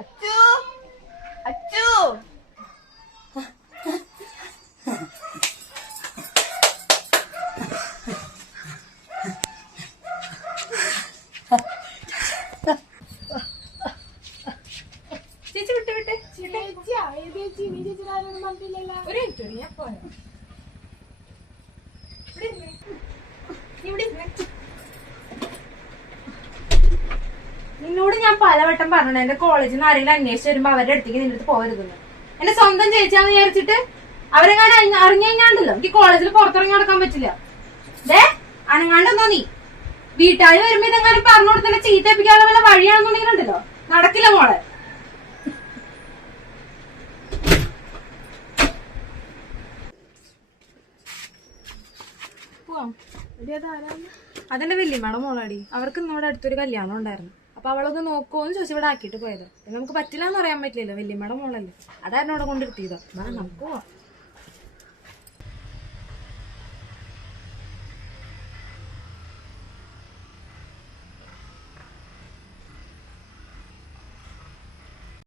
അച്ചു അച്ചു ചേച്ചി വിട്ട് വിട്ട് ഒരു മിനിറ്റ് ഞാൻ പോരാ നിന്നോട് ഞാൻ പലവട്ടം പറഞ്ഞു എന്റെ കോളേജിൽ നിന്ന് ആരെങ്കിലും അന്വേഷിച്ച് വരുമ്പോ അവരുടെ അടുത്തേക്ക് നിന്റെ അടുത്ത് പോകരുതെന്ന്. എന്റെ സ്വന്തം ചേച്ചിയാന്ന് വിചാരിച്ചിട്ട് അവരെങ്ങാനും അറിഞ്ഞു കഴിഞ്ഞാണ്ടല്ലോ എനിക്ക് കോളേജിൽ പുറത്തിറങ്ങി നടക്കാൻ പറ്റില്ല. ദേ അനങ്ങാണ്ടെന്നോ നീ വീട്ടുകാർ വരുമ്പോ ഇതെങ്ങാനും പറഞ്ഞു കൊടുത്തന്നെ ചീത്തപ്പിക്കാതെ വല്ല വഴിയാണെന്നുണ്ടെങ്കിലുണ്ടല്ലോ നടക്കില്ല മോളെ. അതെന്റെ വല്യമ്മയുടെ മോളാടി. അവർക്ക് ഇന്നോടെ അടുത്തൊരു കല്യാണം ഉണ്ടായിരുന്നു. അപ്പൊ അവളൊന്ന് നോക്കുമോന്ന് ചോദിച്ചു ഇവിടെ ആക്കിയിട്ട് പോയത്. നമുക്ക് പറ്റില്ല എന്ന് പറയാൻ പറ്റില്ലല്ലോ, വല്യമ്മയുടെ മോളല്ലേ. അതായിരുന്നു അവിടെ കൊണ്ടിരുത്തിയതോ. നമുക്ക് പോവാം.